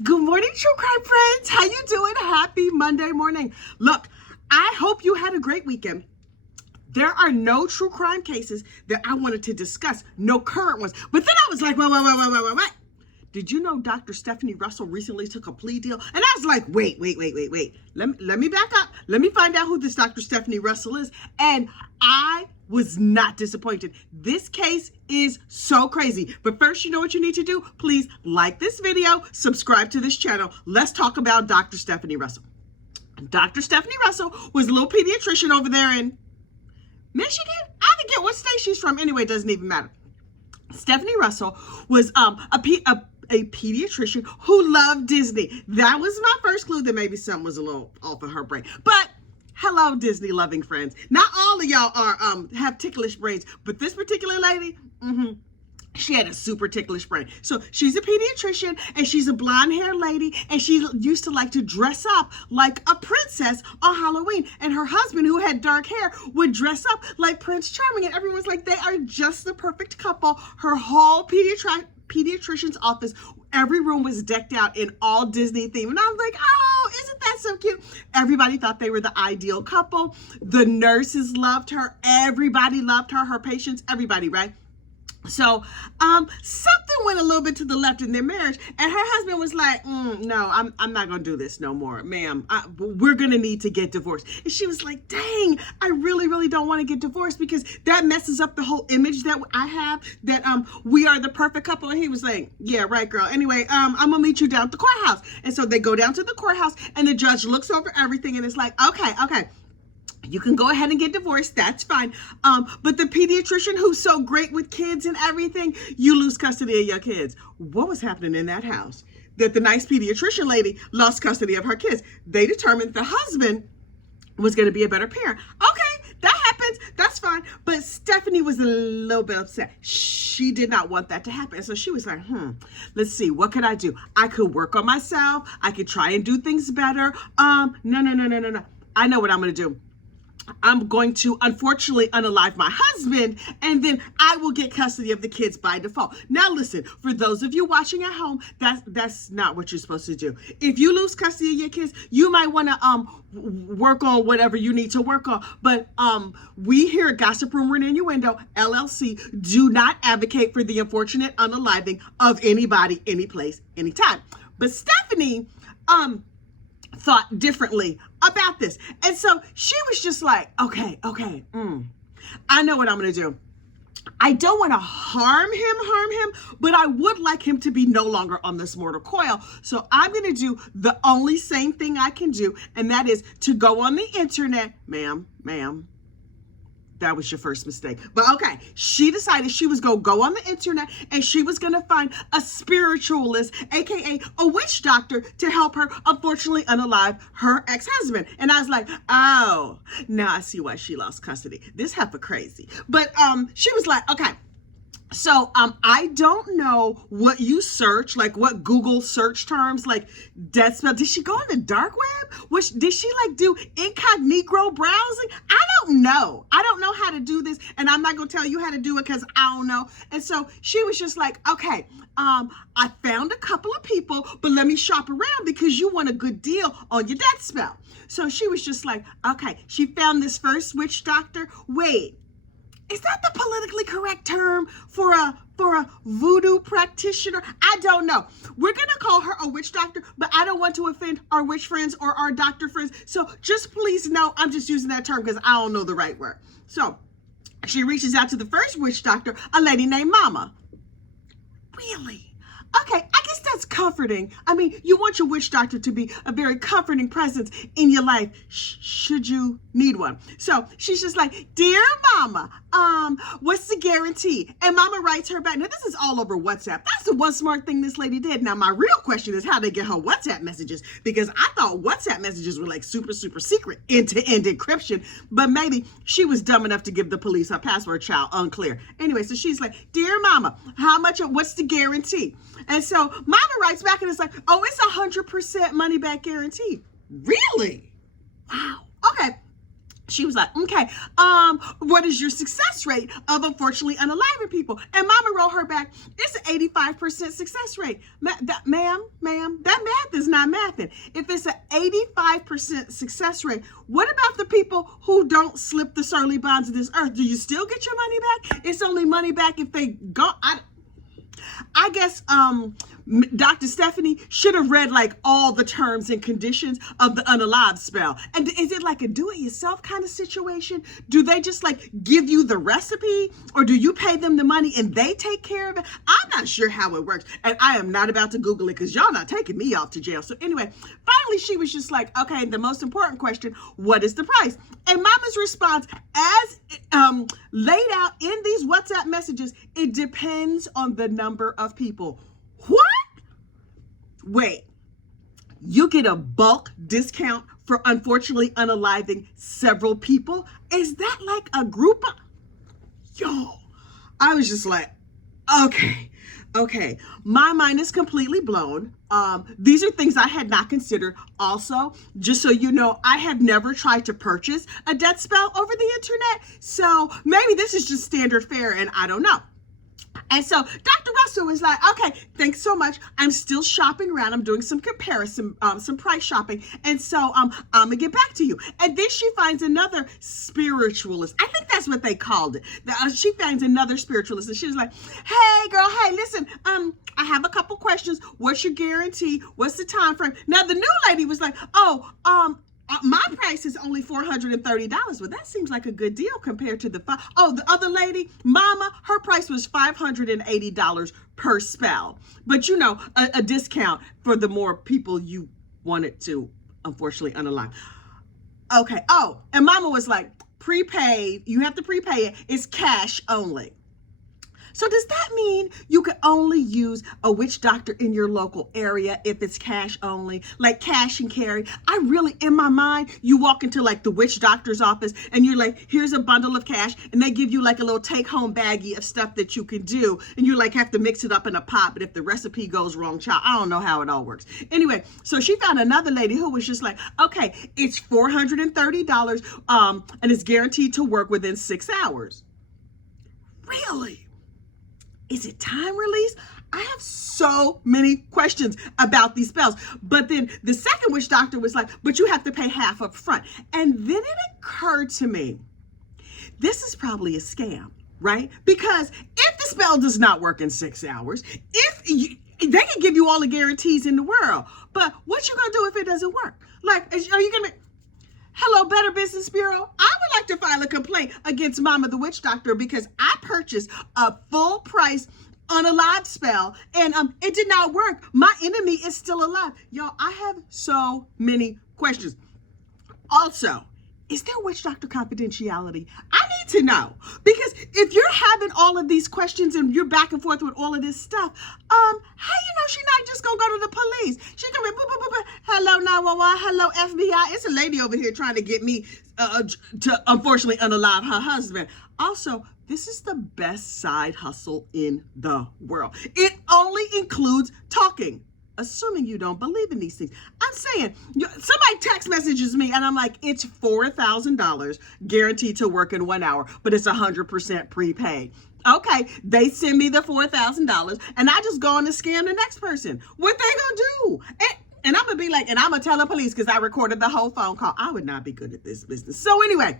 Good morning, true crime friends. How you doing? Happy Monday morning. Look, I hope you had a great weekend. There are no true crime cases that I wanted to discuss, no current ones. But then I was like, wait. Did you know Dr. Stephanie Russell recently took a plea deal? And I was like, wait. Let me back up. Let me find out who this Dr. Stephanie Russell is. And I was not disappointed. This case is so crazy. But first, you know what you need to do? Please like this video, subscribe to this channel. Let's talk about Dr. Stephanie Russell. Dr. Stephanie Russell was a little pediatrician over there in Michigan. I forget what state she's from. Anyway, it doesn't even matter. Stephanie Russell was a pediatrician who loved Disney. That was my first clue that maybe something was a little off of her brain. But hello, Disney loving friends. Not all of y'all are have ticklish brains, but this particular lady, she had a super ticklish brain. So she's a pediatrician and she's a blonde haired lady and she used to like to dress up like a princess on Halloween. And her husband, who had dark hair, would dress up like Prince Charming. And everyone's like, they are just the perfect couple. Her whole pediatrician's office, every room was decked out in all Disney theme. And I was like, oh, isn't that so cute? Everybody thought they were the ideal couple. The nurses loved her. Everybody loved her. Her patients, everybody, right? So something went a little bit to the left in their marriage, and her husband was like, no, I'm not gonna do this no more, ma'am. We're gonna need to get divorced. And she was like, dang, I really don't want to get divorced because that messes up the whole image that I have, that we are the perfect couple. And he was like, yeah, right, girl. Anyway, I'm gonna meet you down at the courthouse. And so they go down to the courthouse, and the judge looks over everything and is like, okay, you can go ahead and get divorced. That's fine. But the pediatrician who's so great with kids and everything, you lose custody of your kids. What was happening in that house? That the nice pediatrician lady lost custody of her kids. They determined the husband was going to be a better parent. Okay, that happens. That's fine. But Stephanie was a little bit upset. She did not want that to happen. So she was like, let's see, what could I do? I could work on myself. I could try and do things better. No. I know what I'm going to do. I'm going to unfortunately unalive my husband, and then I will get custody of the kids by default. Now listen, for those of you watching at home, that's not what you're supposed to do. If you lose custody of your kids, you might want to work on whatever you need to work on. But we here at Gossip Rumor and Innuendo LLC do not advocate for the unfortunate unaliving of anybody, any place, anytime. But Stephanie thought differently about this. And so she was just like, okay, I know what I'm going to do. I don't want to harm him, but I would like him to be no longer on this mortal coil. So I'm going to do the only sane thing I can do, and that is to go on the internet. Ma'am, that was your first mistake. But okay, she decided she was going to go on the internet and she was going to find a spiritualist, aka a witch doctor, to help her unfortunately unalive her ex-husband. And I was like, oh, now I see why she lost custody. This heifer crazy. But she was like, okay. So I don't know what you search, like what Google search terms, like death spell. Did she go on the dark web? Did she like do incognito browsing? I don't know. I don't know how to do this, and I'm not gonna tell you how to do it because I don't know. And so she was just like, okay, I found a couple of people, but let me shop around because you want a good deal on your death spell. So she was just like, okay, she found this first witch doctor. Wait. Is that the politically correct term for a voodoo practitioner? I don't know. We're going to call her a witch doctor, but I don't want to offend our witch friends or our doctor friends. So just please know I'm just using that term because I don't know the right word. So she reaches out to the first witch doctor, a lady named Mama. Really? Okay, I guess that's comforting. I mean, you want your witch doctor to be a very comforting presence in your life, should you need one. So she's just like, dear Mama, what's the guarantee? And Mama writes her back. Now, this is all over WhatsApp. That's the one smart thing this lady did. Now, my real question is how they get her WhatsApp messages, because I thought WhatsApp messages were like super secret end-to-end encryption, but maybe she was dumb enough to give the police her password, child, unclear. Anyway, so she's like, dear Mama, what's the guarantee? And so Mama writes back and it's like, oh, it's 100% money back guarantee. Really? Wow. Okay. She was like, okay, what is your success rate of unfortunately unaliving people? And Mama wrote her back, it's an 85% success rate. Ma'am, that math is not mathing. If it's an 85% success rate, what about the people who don't slip the surly bonds of this earth? Do you still get your money back? It's only money back if they go. I guess Dr. Stephanie should have read like all the terms and conditions of the unalive spell. And is it like a do-it-yourself kind of situation? Do they just like give you the recipe, or do you pay them the money and they take care of it? I'm not sure how it works, and I am not about to Google it because y'all not taking me off to jail. So anyway, finally she was just like, okay, the most important question, what is the price? And Mama's response, as laid out in these WhatsApp messages, it depends on the number of people. What? Wait, you get a bulk discount for unfortunately unaliving several people? Is that like a group of... Yo, I was just like, okay. My mind is completely blown. These are things I had not considered. Also, just so you know, I have never tried to purchase a death spell over the internet. So maybe this is just standard fare and I don't know. And so Dr. Russell was like, okay, thanks so much. I'm still shopping around. I'm doing some comparison, some price shopping. And so I'm going to get back to you. And then she finds another spiritualist. I think that's what they called it. She finds another spiritualist. And she was like, hey, girl, hey, listen, I have a couple questions. What's your guarantee? What's the time frame? Now, the new lady was like, my price is only $430. Well, that seems like a good deal compared to the other lady, Mama, her price was $580 per spell. But you know, a discount for the more people you wanted to, unfortunately, unalive. Okay. Oh, and Mama was like, prepaid, you have to prepay it. It's cash only. So does that mean you can only use a witch doctor in your local area if it's cash only, like cash and carry? I really, in my mind, you walk into like the witch doctor's office and you're like, here's a bundle of cash, and they give you like a little take-home baggie of stuff that you can do, and you like have to mix it up in a pot, but if the recipe goes wrong, child, I don't know how it all works. Anyway, so she found another lady who was just like, okay, it's $430, and it's guaranteed to work within 6 hours. Really? Is it time release? I have so many questions about these spells. But then the second witch doctor was like, but you have to pay half up front. And then it occurred to me, this is probably a scam, right? Because if the spell does not work in 6 hours, they can give you all the guarantees in the world. But what you gonna do if it doesn't work? Like, are you gonna... Hello, Better Business Bureau. I would like to file a complaint against Mama the Witch Doctor because I purchased a full price unalive spell and it did not work. My enemy is still alive. Y'all, I have so many questions. Also, is there witch doctor confidentiality? I need to know, because if you're having all of these questions and you're back and forth with all of this stuff, how you know she's not just gonna go to the police? She's gonna be, hello 911, hello FBI. It's a lady over here trying to get me to unfortunately unalive her husband. Also, this is the best side hustle in the world. It only includes talking. Assuming you don't believe in these things. I'm saying, somebody text messages me and I'm like, it's $4,000 guaranteed to work in 1 hour, but it's 100% prepaid. Okay, they send me the $4,000 and I just go on to scam the next person. What they gonna do? And I'm gonna be like, and I'm gonna tell the police because I recorded the whole phone call. I would not be good at this business. So anyway,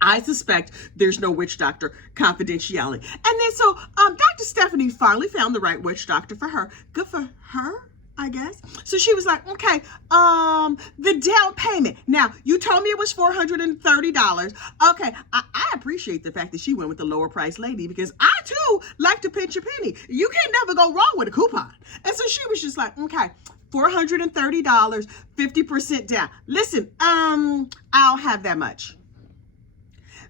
I suspect there's no witch doctor confidentiality. And then so Dr. Stephanie finally found the right witch doctor for her. Good for her, I guess. So she was like, okay, the down payment. Now, you told me it was $430. Okay, I appreciate the fact that she went with the lower price lady because I too like to pinch a penny. You can never go wrong with a coupon. And so she was just like, okay, $430, 50% down. Listen, I'll have that much.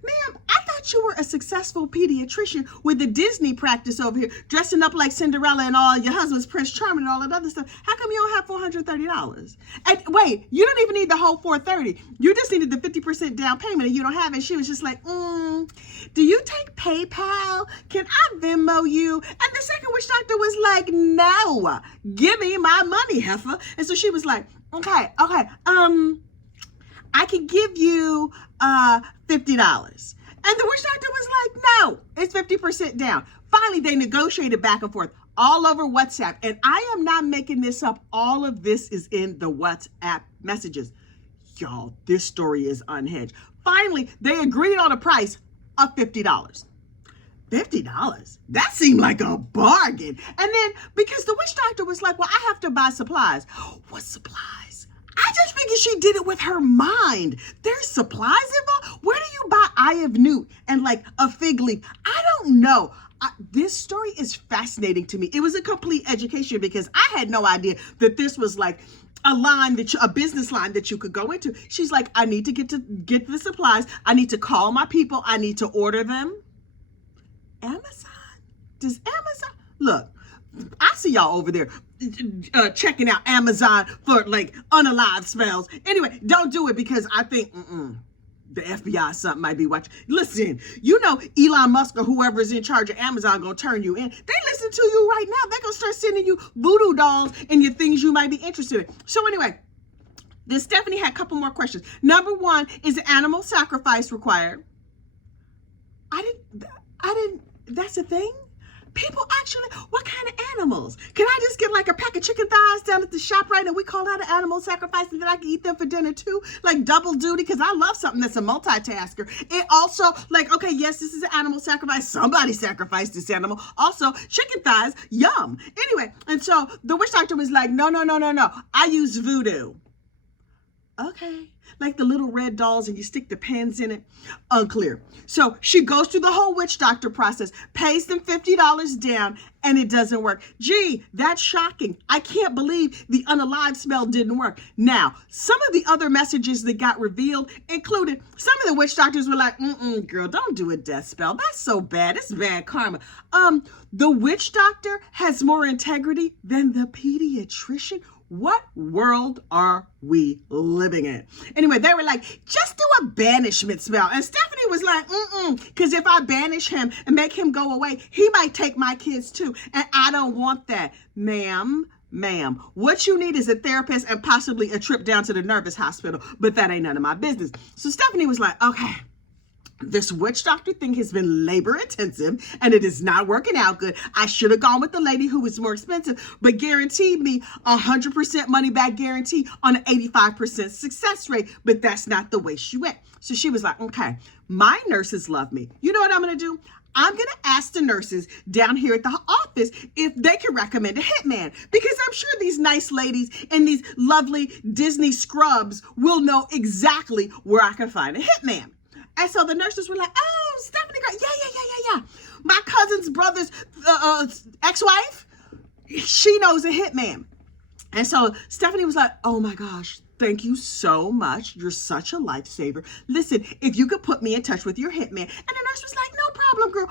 Ma'am, I thought you were a successful pediatrician with the Disney practice over here, dressing up like Cinderella and all your husband's Prince Charming and all that other stuff. How come you don't have $430? And wait, you don't even need the whole $430. You just needed the 50% down payment and you don't have it. She was just like, do you take PayPal? Can I Venmo you? And the second witch doctor was like, no, give me my money, heifer. And so she was like, okay, I can give you $50. And the witch doctor was like, no, it's 50% down. Finally, they negotiated back and forth all over WhatsApp. And I am not making this up. All of this is in the WhatsApp messages. Y'all, this story is unhinged. Finally, they agreed on a price of $50. $50? That seemed like a bargain. And then, because the witch doctor was like, well, I have to buy supplies. What supplies? I just figured she did it with her mind. There's supplies involved? Where do you buy eye of newt and like a fig leaf? I don't know. This story is fascinating to me. It was a complete education because I had no idea that this was like a business line that you could go into. She's like, I need to get the supplies. I need to call my people. I need to order them. Amazon? Does Amazon? Look, I see y'all over there checking out Amazon for like unalive spells. Anyway, don't do it because I think the FBI something might be watching. Listen, you know Elon Musk or whoever is in charge of Amazon gonna turn you in. They listen to you right now. They're gonna start sending you voodoo dolls and your things you might be interested in. So anyway, then Stephanie had a couple more questions. Number one, is an animal sacrifice required? I didn't, that's a thing? People actually, what kind of animals? Can I just get like a pack of chicken thighs down at the shop right now? We call that an animal sacrifice and then I can eat them for dinner too? Like double duty, because I love something that's a multitasker. It also, like, okay, yes, this is an animal sacrifice. Somebody sacrificed this animal. Also, chicken thighs, yum. Anyway, and so the witch doctor was like, no. I use voodoo. Okay. Like the little red dolls and you stick the pins in it. Unclear. So she goes through the whole witch doctor process, pays them $50 down, and it doesn't work. Gee, that's shocking. I can't believe the unalive spell didn't work. Now, some of the other messages that got revealed included, some of the witch doctors were like, girl, don't do a death spell. That's so bad. It's bad karma. The witch doctor has more integrity than the pediatrician. What world are we living in? Anyway, they were like, just do a banishment spell. And Stephanie was like, because if I banish him and make him go away, he might take my kids too. And I don't want that. Ma'am, what you need is a therapist and possibly a trip down to the nervous hospital. But that ain't none of my business. So Stephanie was like, okay. This witch doctor thing has been labor intensive and it is not working out good. I should have gone with the lady who was more expensive, but guaranteed me 100% money back guarantee on an 85% success rate. But that's not the way she went. So she was like, okay, my nurses love me. You know what I'm going to do? I'm going to ask the nurses down here at the office if they can recommend a hitman, because I'm sure these nice ladies and these lovely Disney scrubs will know exactly where I can find a hitman. And so the nurses were like, oh, Stephanie, yeah. My cousin's brother's ex-wife, she knows a hitman. And so Stephanie was like, oh my gosh, thank you so much. You're such a lifesaver. Listen, if you could put me in touch with your hitman. And the nurse was like, no problem, girl.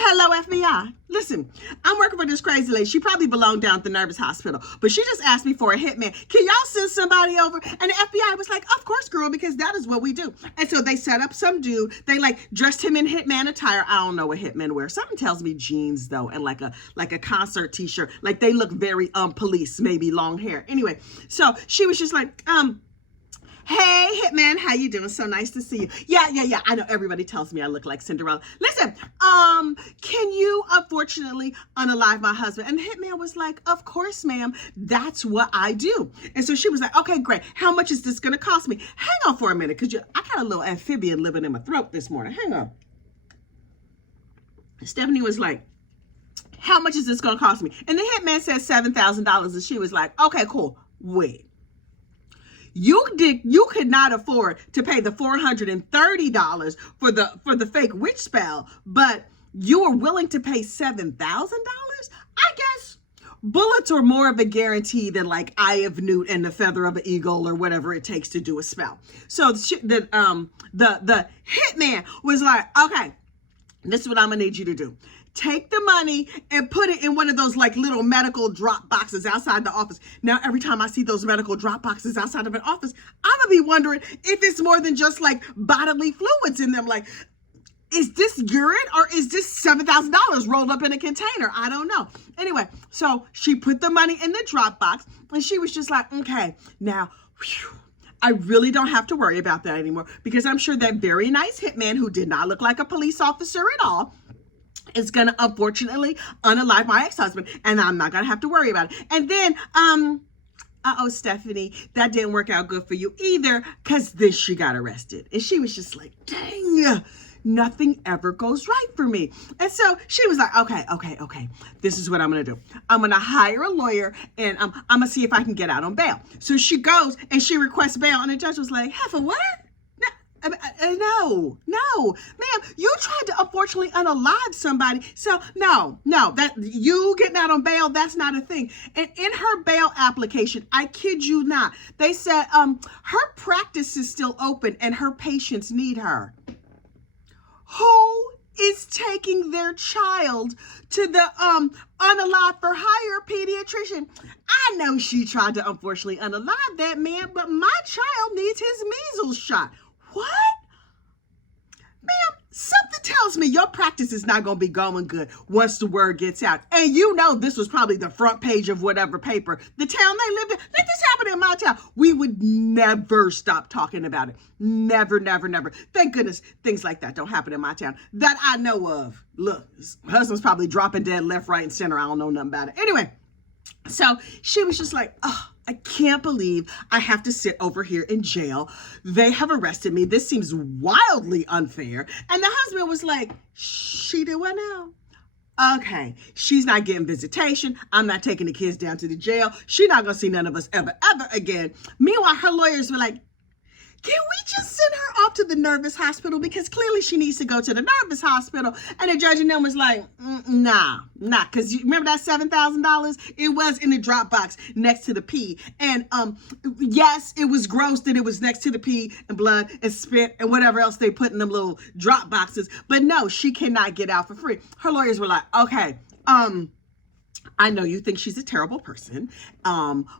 Hello, FBI. Listen, I'm working for this crazy lady. She probably belonged down at the nervous hospital, but she just asked me for a hitman. Can y'all send somebody over? And the FBI was like, of course, girl, because that is what we do. And so they set up some dude. They like dressed him in hitman attire. I don't know what hitmen wear. Something tells me jeans though, and like a concert t-shirt. Like they look very police, maybe long hair. Anyway, so she was just like, hey, hitman, how you doing? So nice to see you. Yeah. I know everybody tells me I look like Cinderella. Listen, can you unfortunately unalive my husband? And the hitman was like, of course, ma'am. That's what I do. And so she was like, okay, great. How much is this going to cost me? Hang on for a minute, because I got a little amphibian living in my throat this morning. Hang on. Stephanie was like, how much is this going to cost me? And the hitman said $7,000. And she was like, okay, cool. Wait. You could not afford to pay the $430 for the fake witch spell, but you were willing to pay $7,000? I guess bullets are more of a guarantee than like eye of newt and the feather of an eagle or whatever it takes to do a spell. So the hitman was like, okay, this is what I'm gonna need you to do. Take the money and put it in one of those like little medical drop boxes outside the office. Now, every time I see those medical drop boxes outside of an office, I'm gonna be wondering if it's more than just like bodily fluids in them. Like, is this urine or is this $7,000 rolled up in a container? I don't know. Anyway, so she put the money in the drop box and she was just like, okay, now, I really don't have to worry about that anymore because I'm sure that very nice hitman who did not look like a police officer at all is going to unfortunately unalive my ex-husband, and I'm not going to have to worry about it. And then, Stephanie, that didn't work out good for you either, because then she got arrested. And she was just like, dang, nothing ever goes right for me. And so she was like, okay, this is what I'm going to do. I'm going to hire a lawyer, and I'm going to see if I can get out on bail. So she goes, and she requests bail, and the judge was like, half a what? No, ma'am, you tried to unfortunately unalive somebody. So no, that you getting out on bail, that's not a thing. And in her bail application, I kid you not, they said, her practice is still open and her patients need her. Who is taking their child to the unalive for hire pediatrician? I know she tried to unfortunately unalive that man, but my child needs his measles shot. What? Ma'am, something tells me your practice is not going to be going good once the word gets out. And you know this was probably the front page of whatever paper. The town they lived in, let this happen in my town. We would never stop talking about it. Never. Thank goodness things like that don't happen in my town that I know of. Look, husband's probably dropping dead left, right, and center. I don't know nothing about it. Anyway, so she was just like, oh, I can't believe I have to sit over here in jail. They have arrested me. This seems wildly unfair. And the husband was like, she did what now? Okay, she's not getting visitation. I'm not taking the kids down to the jail. She's not going to see none of us ever again. Meanwhile, her lawyers were like, can we just send her off to the nervous hospital? Because clearly she needs to go to the nervous hospital. And the judge and them was like, nah. Because you remember that $7,000? It was in the drop box next to the pee. And yes, it was gross that it was next to the pee and blood and spit and whatever else they put in them little drop boxes. But no, she cannot get out for free. Her lawyers were like, okay, I know you think she's a terrible person,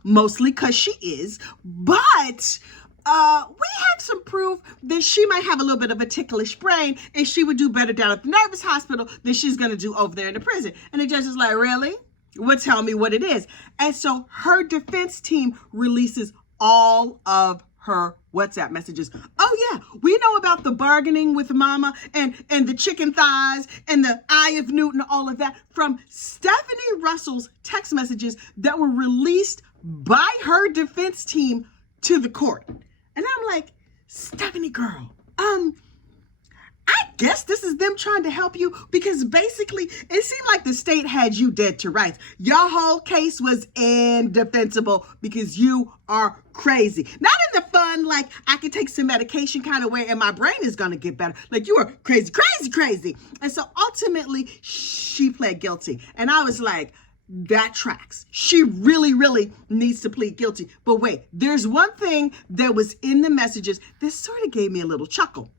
mostly because she is, but we have some proof that she might have a little bit of a ticklish brain and she would do better down at the nervous hospital than she's going to do over there in the prison. And the judge is like, really? Well, tell me what it is. And so her defense team releases all of her WhatsApp messages. Oh yeah, we know about the bargaining with mama and the chicken thighs and the eye of Newton, all of that from Stephanie Russell's text messages that were released by her defense team to the court. And I'm like, Stephanie girl, I guess this is them trying to help you because basically it seemed like the state had you dead to rights. Your whole case was indefensible because you are crazy. Not in the fun, like I can take some medication kind of way and my brain is going to get better. Like you are crazy. And so ultimately she pled guilty. And I was like, that tracks. She really needs to plead guilty. But wait, there's one thing that was in the messages that sort of gave me a little chuckle.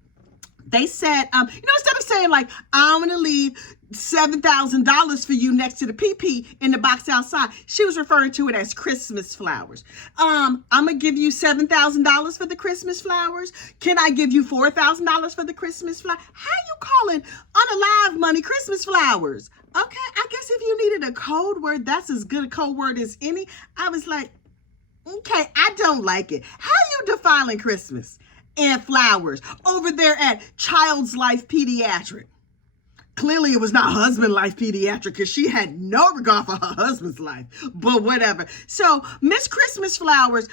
They said, instead of saying like, I'm going to leave $7,000 for you next to the PP in the box outside, she was referring to it as Christmas flowers. I'm going to give you $7,000 for the Christmas flowers. Can I give you $4,000 for the Christmas flowers? How you calling unalive money Christmas flowers? Okay, I guess if you needed a code word, that's as good a code word as any. I was like, okay, I don't like it. How you defiling Christmas and flowers over there at Child's Life Pediatric? Clearly it was not Husband Life Pediatric because she had no regard for her husband's life, but whatever. So Miss Christmas Flowers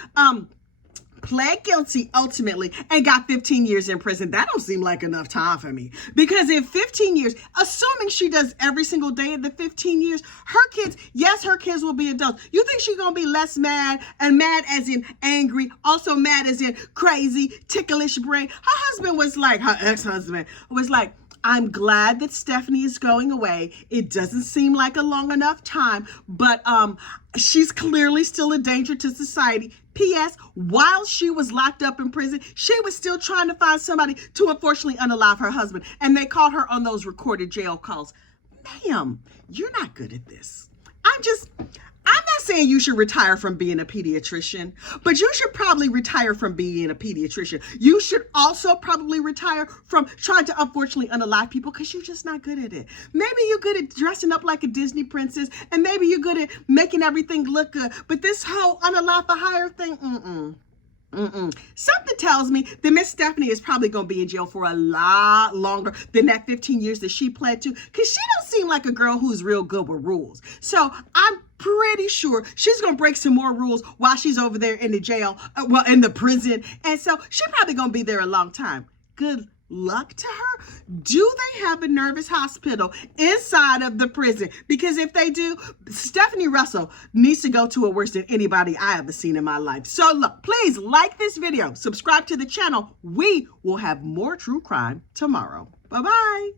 pled guilty ultimately and got 15 years in prison. That don't seem like enough time for me because in 15 years, assuming she does every single day of the 15 years, her kids will be adults. You think she's going to be less mad, and mad as in angry, also mad as in crazy, ticklish brain? Her husband was like, her ex-husband was like, I'm glad that Stephanie is going away. It doesn't seem like a long enough time, but she's clearly still a danger to society. P.S. While she was locked up in prison, she was still trying to find somebody to unfortunately unalive her husband. And they called her on those recorded jail calls. Ma'am, you're not good at this. I'm not saying you should retire from being a pediatrician, but you should probably retire from being a pediatrician. You should also probably retire from trying to unfortunately unalive people because you're just not good at it. Maybe you're good at dressing up like a Disney princess, and maybe you're good at making everything look good, but this whole unalive for hire thing, Something tells me that Miss Stephanie is probably going to be in jail for a lot longer than that 15 years that she pled to, because she don't seem like a girl who's real good with rules. So I'm pretty sure she's going to break some more rules while she's over there in the jail, in the prison. And so she's probably going to be there a long time. Good luck to her. Do they have a nervous hospital inside of the prison? Because if they do, Stephanie Russell needs to go to it worse than anybody I ever seen in my life. So look, please like this video, subscribe to the channel. We will have more true crime tomorrow. Bye-bye.